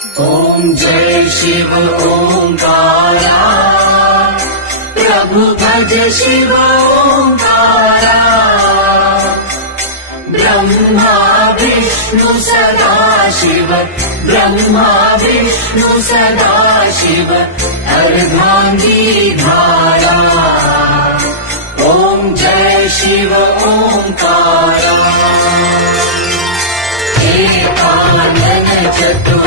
ॐ जय शिव ओंकारा, प्रभु भज शिव ओंकारा। ब्रह्मा विष्णु सदा शिव, ब्रह्मा विष्णु सदा शिव, अर्धांगी धारा। ॐ जय शिव ओंकारा। एकानन चतुर